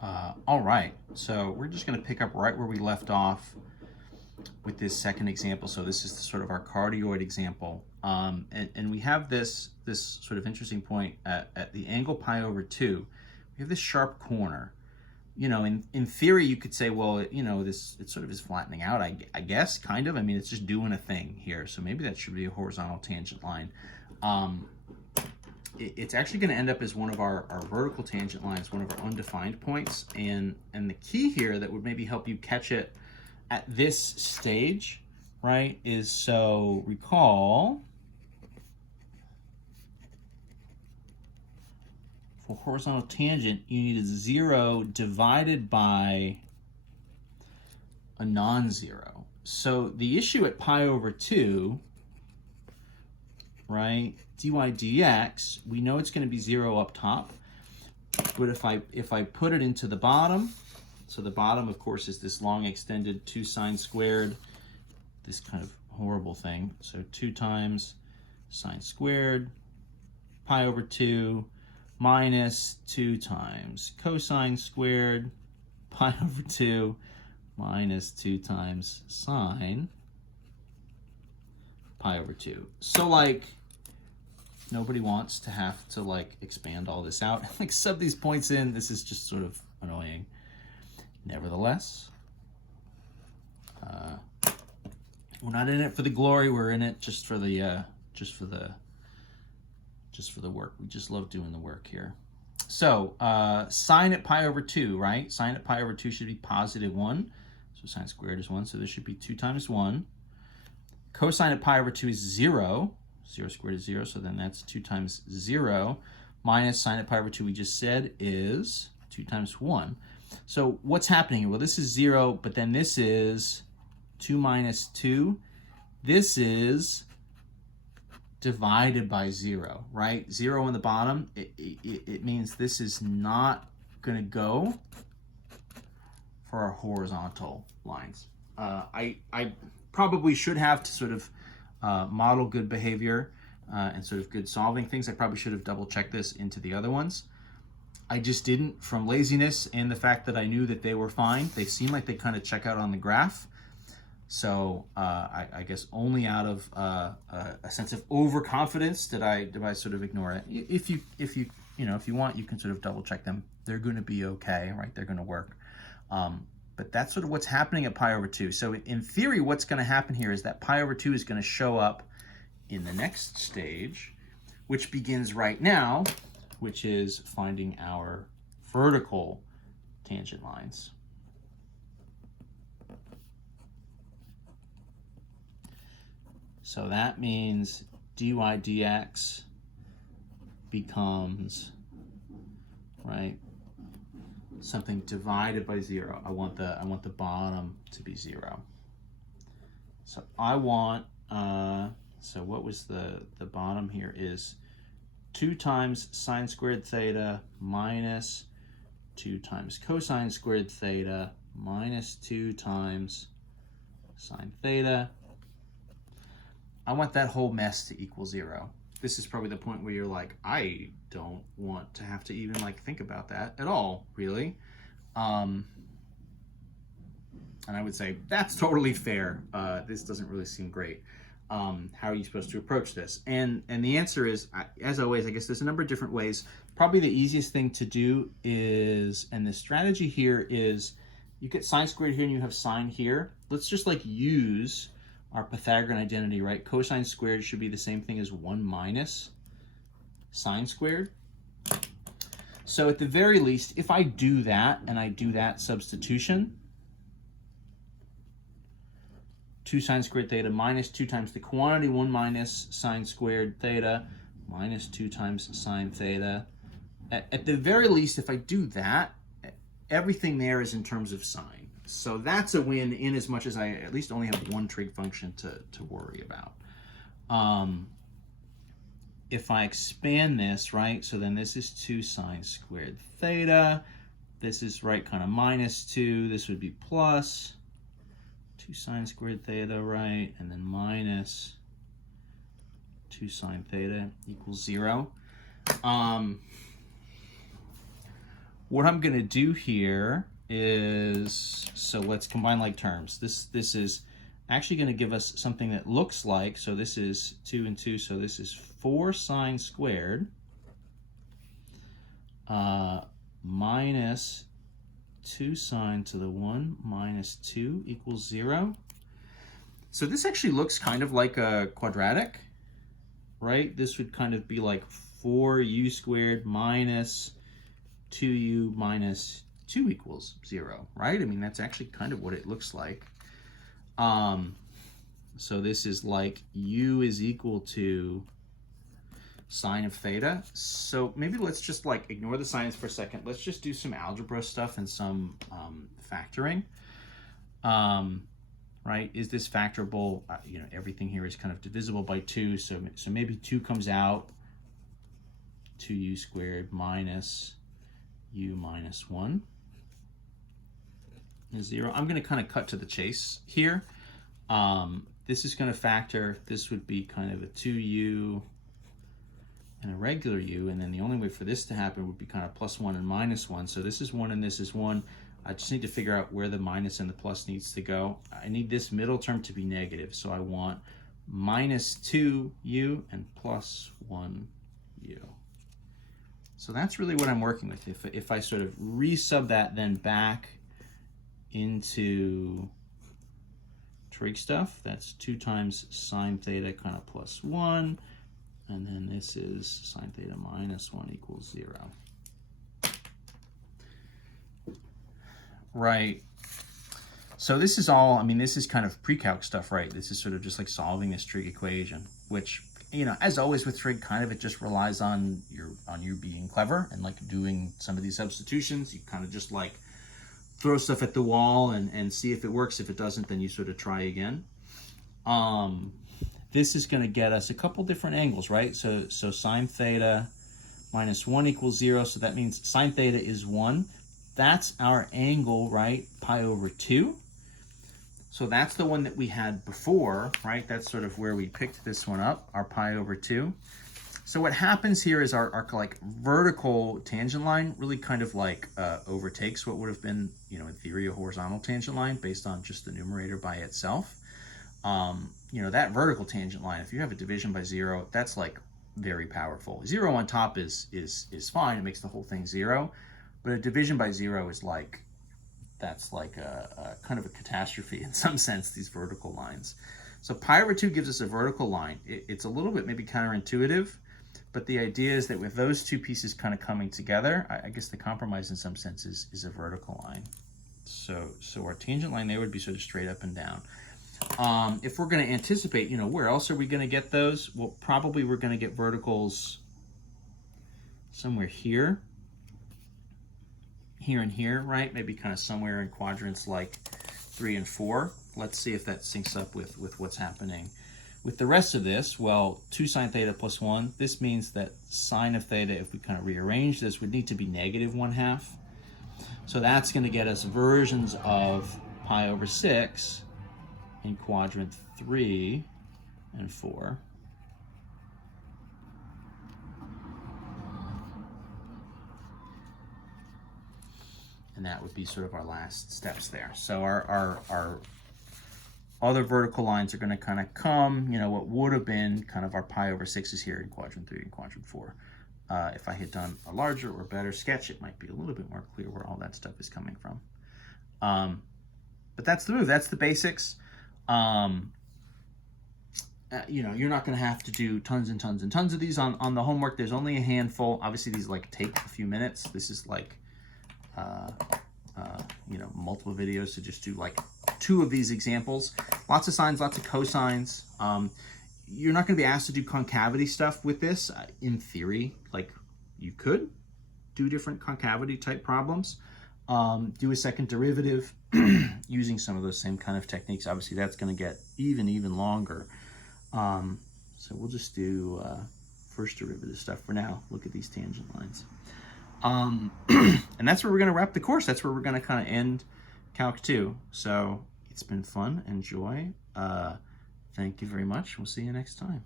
All right, so we're just going to pick up right where we left off with this second example. So this is sort of our cardioid example. And we have this sort of interesting point at the angle pi over 2. We have this sharp corner. You know, in theory, you could say, well, you know, it sort of is flattening out, I guess, kind of. I mean, it's just doing a thing here. So maybe that should be a horizontal tangent line. It's actually going to end up as one of our vertical tangent lines, one of our undefined points. And the key here that would maybe help you catch it at this stage, right, is, so recall, for horizontal tangent, you need a 0 divided by a non-zero. So the issue at pi over 2, right, dy dx, we know it's going to be 0 up top. But if I put it into the bottom, so the bottom, of course, is this long extended 2 sine squared, this kind of horrible thing. So 2 times sine squared pi over 2 minus 2 times cosine squared pi over 2 minus 2 times sine pi over 2. So, like, nobody wants to have to, like, expand all this out. Like, sub these points in. This is just sort of annoying. Nevertheless, we're not in it for the glory. We're in it just for the work. We just love doing the work here. So sine at pi over 2, right? Sine at pi over 2 should be positive 1. So sine squared is 1. So this should be 2 times 1. Cosine at pi over 2 is 0. 0 squared is 0. So then that's 2 times 0. Minus sine at pi over 2, we just said, is 2 times 1. So what's happening here? Well, this is 0, but then this is 2 minus 2. This is divided by 0, right? 0 on the bottom, it means this is not going to go for our horizontal lines. I probably should have to sort of model good behavior and sort of good solving things. I probably should have double-checked this into the other ones. I just didn't, from laziness and the fact that I knew that they were fine. They seem like they kind of check out on the graph. So I guess only out of a sense of overconfidence did I sort of ignore it. If you want, you can sort of double check them. They're going to be okay, right? They're going to work. But that's sort of what's happening at pi over 2. So in theory, what's going to happen here is that pi over 2 is going to show up in the next stage, which begins right now, which is finding our vertical tangent lines. So that means dy dx becomes, right, something divided by 0. I want the bottom to be 0. So I want, so what was the bottom here is 2 times sine squared theta minus 2 times cosine squared theta minus 2 times sine theta. I want that whole mess to equal 0. This is probably the point where you're like, I don't want to have to even like think about that at all, really. And I would say that's totally fair. This doesn't really seem great. How are you supposed to approach this? And the answer is, as always, I guess there's a number of different ways. Probably the easiest thing to do is, and the strategy here is, you get sine squared here and you have sine here. Let's just like use our Pythagorean identity, right? Cosine squared should be the same thing as 1 minus sine squared. So at the very least, if I do that and I do that substitution, 2 sine squared theta minus 2 times the quantity 1 minus sine squared theta minus 2 times sine theta. At the very least, if I do that, everything there is in terms of sine. So that's a win in as much as I at least only have one trig function to worry about. If I expand this, right, so then this is 2 sine squared theta. This is, right, kind of minus 2. This would be plus 2 sine squared theta, right, and then minus 2 sine theta equals 0. what I'm going to do here is, so let's combine like terms. This is actually going to give us something that looks like, so this is 2 and 2, so this is 4 sine squared minus 2 sine to the 1 minus 2 equals 0. So this actually looks kind of like a quadratic, right? This would kind of be like 4u squared minus 2u minus 2 equals 0, right? I mean, that's actually kind of what it looks like. So this is like u is equal to sine of theta. So maybe let's just like ignore the signs for a second. Let's just do some algebra stuff and some factoring. Right? Is this factorable? You know, everything here is kind of divisible by 2. So maybe 2 comes out. 2u squared minus u minus 1 is 0. I'm going to kind of cut to the chase here. This is going to factor. This would be kind of a 2u and a regular u, and then the only way for this to happen would be kind of plus 1 and minus 1. So this is 1 and this is 1. I just need to figure out where the minus and the plus needs to go. I need this middle term to be negative, so I want minus 2u and plus 1u. So that's really what I'm working with. If I sort of resub that then back into trig stuff, that's 2 times sine theta kind of plus 1, and then this is sine theta minus 1 equals 0. Right. So this is all, I mean, this is kind of pre-calc stuff, right? This is sort of just like solving this trig equation, which, you know, as always with trig, kind of it just relies on you being clever and like doing some of these substitutions. You kind of just like throw stuff at the wall and see if it works. If it doesn't, then you sort of try again. This is going to get us a couple different angles, right? So sine theta minus 1 equals 0. So that means sine theta is 1. That's our angle, right? Pi over 2. So that's the one that we had before, right? That's sort of where we picked this one up, our pi over 2. So what happens here is our like vertical tangent line really kind of like overtakes what would have been, you know, in theory, a horizontal tangent line based on just the numerator by itself. You know, that vertical tangent line, if you have a division by 0, that's like very powerful. 0 on top is fine. It makes the whole thing 0. But a division by 0 is like, that's like a kind of a catastrophe in some sense, these vertical lines. So pi over 2 gives us a vertical line. It's a little bit maybe counterintuitive, but the idea is that with those two pieces kind of coming together, I guess the compromise in some sense is a vertical line. So our tangent line there would be sort of straight up and down. If we're going to anticipate, you know, where else are we going to get those? Well, probably we're going to get verticals somewhere here. Here and here, right? Maybe kind of somewhere in quadrants like 3 and 4. Let's see if that syncs up with what's happening with the rest of this. Well, 2 sine theta plus 1. This means that sine of theta, if we kind of rearrange this, would need to be negative 1/2. So that's going to get us versions of pi over 6 in quadrant 3 and 4. And that would be sort of our last steps there. So our other vertical lines are going to kind of come, you know, what would have been kind of our pi over 6 is here in quadrant 3 and quadrant 4. If I had done a larger or better sketch, it might be a little bit more clear where all that stuff is coming from. But that's the move. That's the basics. You know, you're not going to have to do tons and tons and tons of these on the homework. There's only a handful. Obviously, these like take a few minutes. This is like you know, multiple videos to just do like 2 of these examples. Lots of sines, lots of cosines. You're not going to be asked to do concavity stuff with this. In theory, like you could do different concavity type problems. Do a second derivative using some of those same kind of techniques. Obviously, that's going to get even longer. So we'll just do first derivative stuff for now. Look at these tangent lines. And that's where we're going to wrap the course. That's where we're going to kind of end Calc 2. So it's been fun. Enjoy. Thank you very much. We'll see you next time.